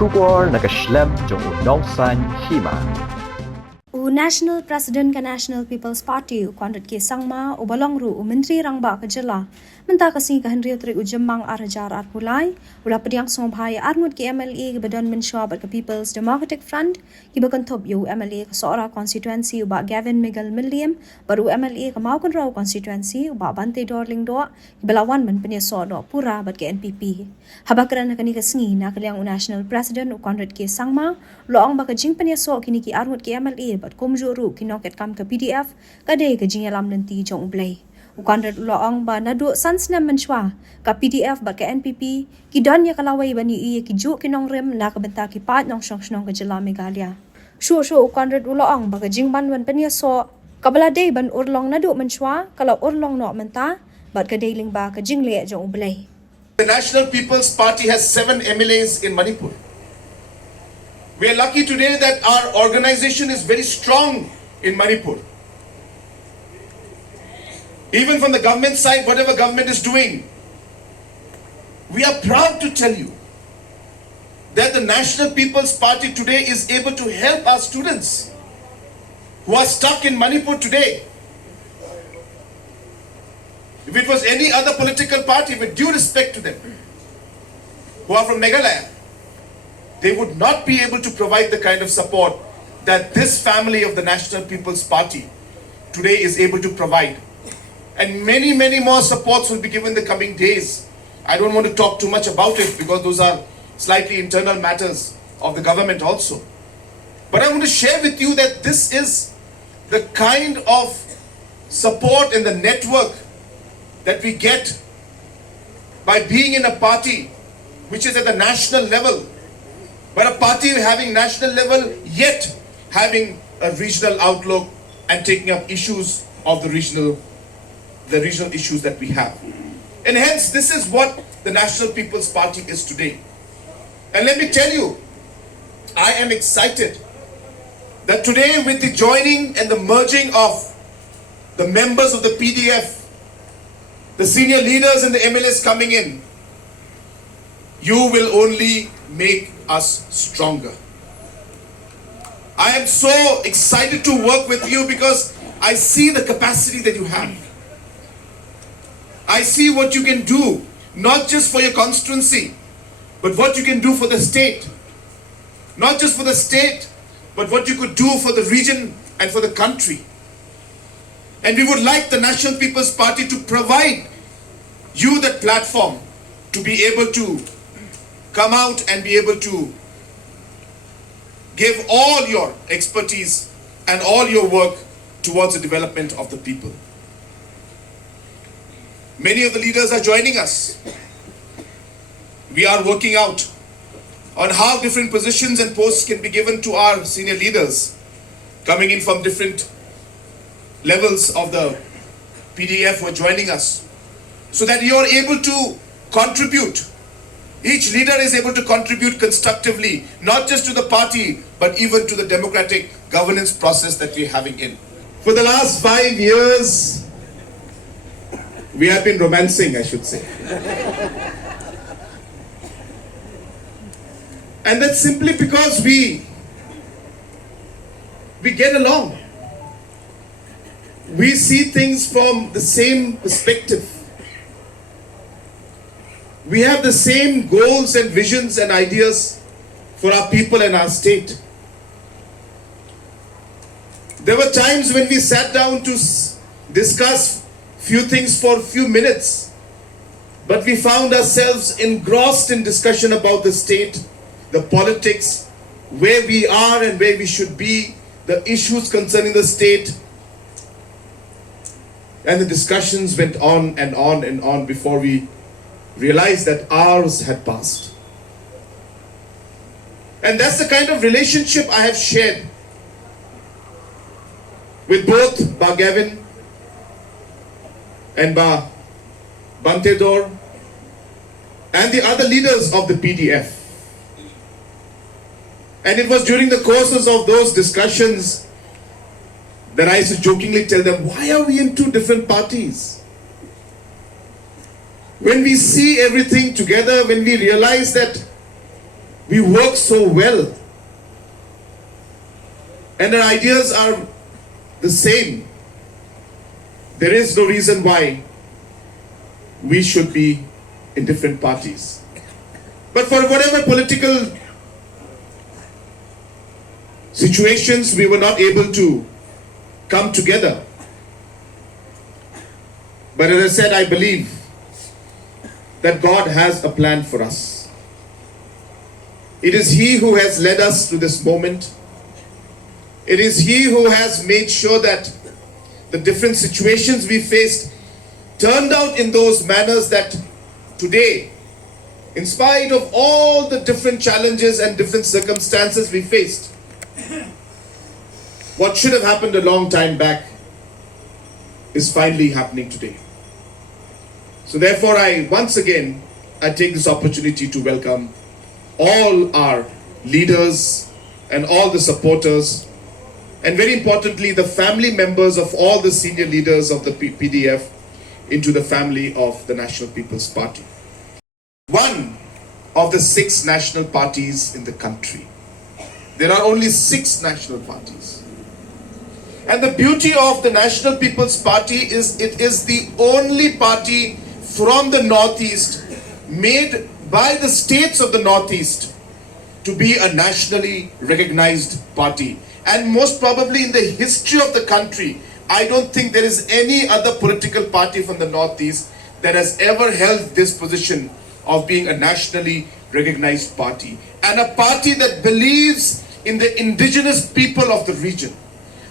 Shubor nakaslem jong unongsan Hima. National President ka National People's Party Conrad ke Sangma ubalongru Menteri Rangba ka jela menta kasi ka Henry Tri ujemang arajar ar pulai ula pediang sombhai armut ke MLA ke badan mensyua ka People's Democratic Front ki bakan top yu MLA ka Sora constituency uba Gavin Miguel William baru MLA ka Maukon Rau constituency uba Bante Dorling do ki belawan men Pynïasoh do pura bat ke NPP habakran kani ka sngi na kaliang National President Conrad ke Sangma loong ba ka jing Pynïasoh kini ki armut ke MLA bat kumjuru kinoket kam ke PDF kadai ke jingalam nanti jong Blei Conrad loong ba nadu sansna menshwa ka PDF bat ke NPP ki don ya kalawai bani iye ki ju kinong rem na ka benta ki pat nong shong ke jela Megalia shu Conrad loong ba ka Jingwan wan Pynïasoh kabala day ban urlong nadu menshwa kalau urlong no menta bat ka dailing ba ka Jingleh jong Blei. The National People's Party has 7 MLAs in Manipur. We are lucky today that our organization is very strong in Manipur. Even from the government side, whatever government is doing, we are proud to tell you that the National People's Party today is able to help our students who are stuck in Manipur today. If it was any other political party, with due respect to them, who are from Meghalaya, they would not be able to provide the kind of support that this family of the National People's Party today is able to provide. And many, many more supports will be given in the coming days. I don't want to talk too much about it because those are slightly internal matters of the government also. But I want to share with you that this is the kind of support and the network that we get by being in a party which is at the national level, but a party having national level yet having a regional outlook and taking up issues of the regional issues that we have. And hence this is what the National People's Party is today. And let me tell you, I am excited that today with the joining and the merging of the members of the PDF, the senior leaders and the MLAs coming in, you will only make us stronger. I am so excited to work with you because I see the capacity that you have. I see what you can do, not just for your constituency, but what you can do for the state. Not just for the state, but what you could do for the region and for the country. And we would like the National People's Party to provide you that platform to be able to come out and be able to give all your expertise and all your work towards the development of the people. Many of the leaders are joining us. We are working out on how different positions and posts can be given to our senior leaders coming in from different levels of the PDF who are joining us, so that you are able to contribute. Each leader is able to contribute constructively, not just to the party, but even to the democratic governance process that we're having in. For the last 5 years, we have been romancing, I should say. And that's simply because we get along. We see things from the same perspective. We have the same goals and visions and ideas for our people and our state. There were times when we sat down to discuss few things for a few minutes, but we found ourselves engrossed in discussion about the state, the politics, where we are and where we should be, the issues concerning the state. And the discussions went on and on and on before we realized that hours had passed. And that's the kind of relationship I have shared with both Ba Gavin and Ba Bante Dor and the other leaders of the PDF. And it was during the courses of those discussions that I used to jokingly tell them, why are we in two different parties? When we see everything together, when we realize that We work so well. And our ideas are the same. There is no reason why we should be in different parties. But for whatever political situations, we were not able to come together. But as I said, I believe that God has a plan for us. It is He who has led us to this moment. It is He who has made sure that the different situations we faced turned out in those manners that today, in spite of all the different challenges and different circumstances we faced, what should have happened a long time back is finally happening today. So therefore, once again, I take this opportunity to welcome all our leaders and all the supporters, and very importantly, the family members of all the senior leaders of the PDF into the family of the National People's Party. One of the 6 national parties in the country. There are only 6 national parties. And the beauty of the National People's Party is it is the only party from the Northeast made by the states of the Northeast to be a nationally recognized party. And most probably in the history of the country, I don't think there is any other political party from the Northeast that has ever held this position of being a nationally recognized party. And a party that believes in the indigenous people of the region.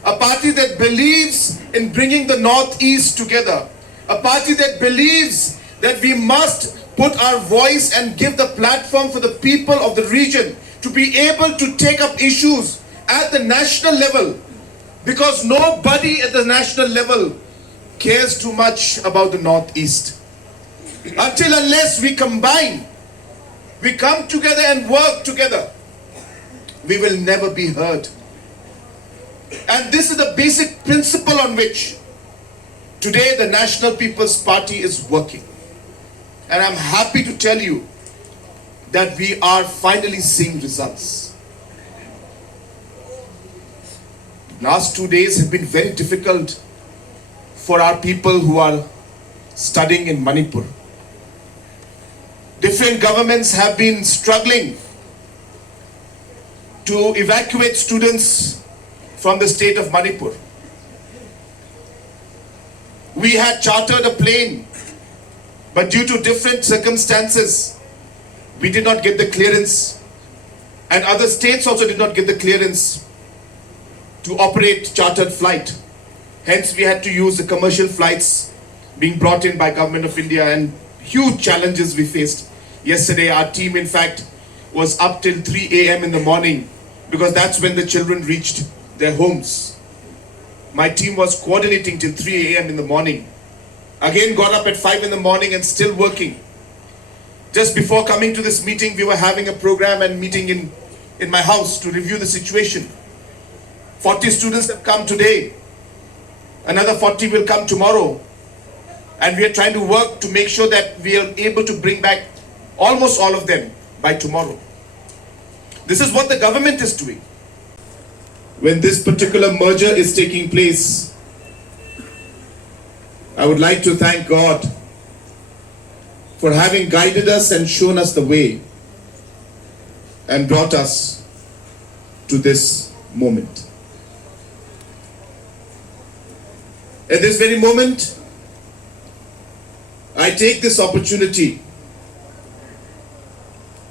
A party that believes in bringing the Northeast together. A party that believes that we must put our voice and give the platform for the people of the region to be able to take up issues at the national level, because nobody at the national level cares too much about the Northeast. Until unless we combine, we come together and work together, we will never be heard. And this is the basic principle on which today the National People's Party is working. And I'm happy to tell you that we are finally seeing results. Last 2 days have been very difficult for our people who are studying in Manipur. Different governments have been struggling to evacuate students from the state of Manipur. We had chartered a plane, but due to different circumstances, we did not get the clearance, and other states also did not get the clearance to operate chartered flight. Hence, we had to use the commercial flights being brought in by Government of India, and huge challenges we faced. Yesterday, our team, in fact, was up till 3 a.m. in the morning, because that's when the children reached their homes. My team was coordinating till 3 a.m. in the morning. Again, got up at 5 in the morning and still working. Just before coming to this meeting, we were having a program and meeting in my house to review the situation. 40 students have come today. Another 40 will come tomorrow. And we are trying to work to make sure that we are able to bring back almost all of them by tomorrow. This is what the government is doing. When this particular merger is taking place, I would like to thank God for having guided us and shown us the way and brought us to this moment. At this very moment, I take this opportunity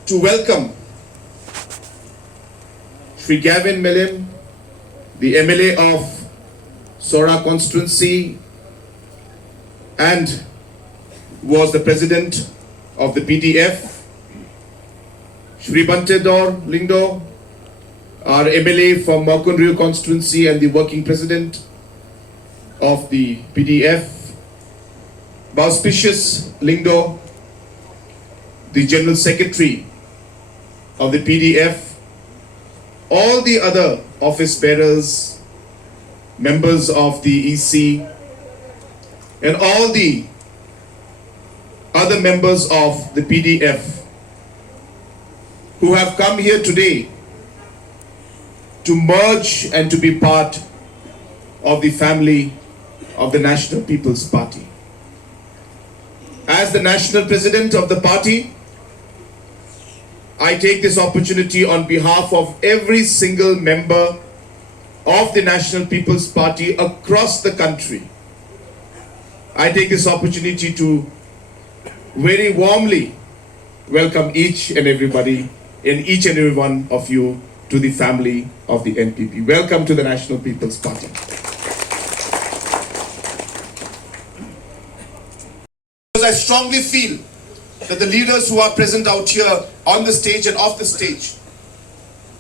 to welcome Shri Gavin Melim, the MLA of Sora constituency and was the president of the PDF, Shri Bantedor Lingdo, our MLA from Mokunriu constituency and the working president of the PDF, Auspicious Lingdo, the general secretary of the PDF, all the other office bearers, members of the EC, and all the other members of the PDF. who have come here today to merge and to be part of the family of the National People's Party. As the National President of the party, I take this opportunity on behalf of every single member of the National People's Party across the country. I take this opportunity to very warmly welcome each and everybody and each and every one of you to the family of the NPP. Welcome to the National People's Party. Because I strongly feel that the leaders who are present out here on the stage and off the stage,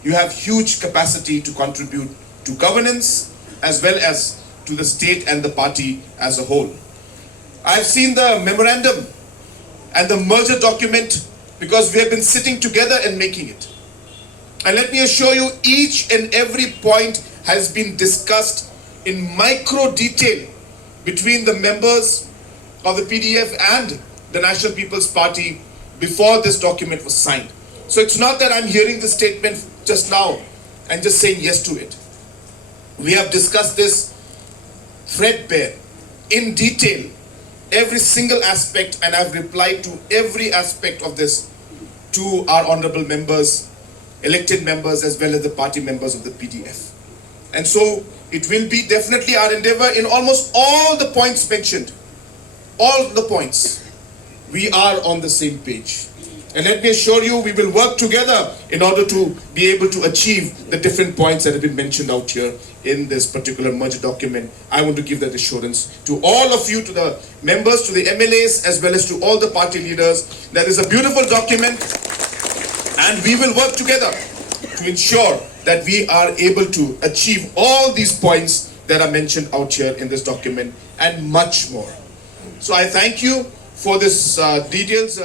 you have huge capacity to contribute to governance as well as to the state and the party as a whole. I've seen the memorandum and the merger document because we have been sitting together and making it. And let me assure you, each and every point has been discussed in micro detail between the members of the PDF and the National People's Party before this document was signed. So it's not that I'm hearing the statement just now and just saying yes to it. We have discussed this threadbare, in detail, every single aspect, and I've replied to every aspect of this to our honorable members, elected members, as well as the party members of the PDF. And so it will be definitely our endeavor in almost all the points mentioned, all the points, we are on the same page. And let me assure you, we will work together in order to be able to achieve the different points that have been mentioned out here in this particular merger document. I want to give that assurance to all of you, to the members, to the MLAs, as well as to all the party leaders. That is a beautiful document, and we will work together to ensure that we are able to achieve all these points that are mentioned out here in this document and much more. So I thank you for this details.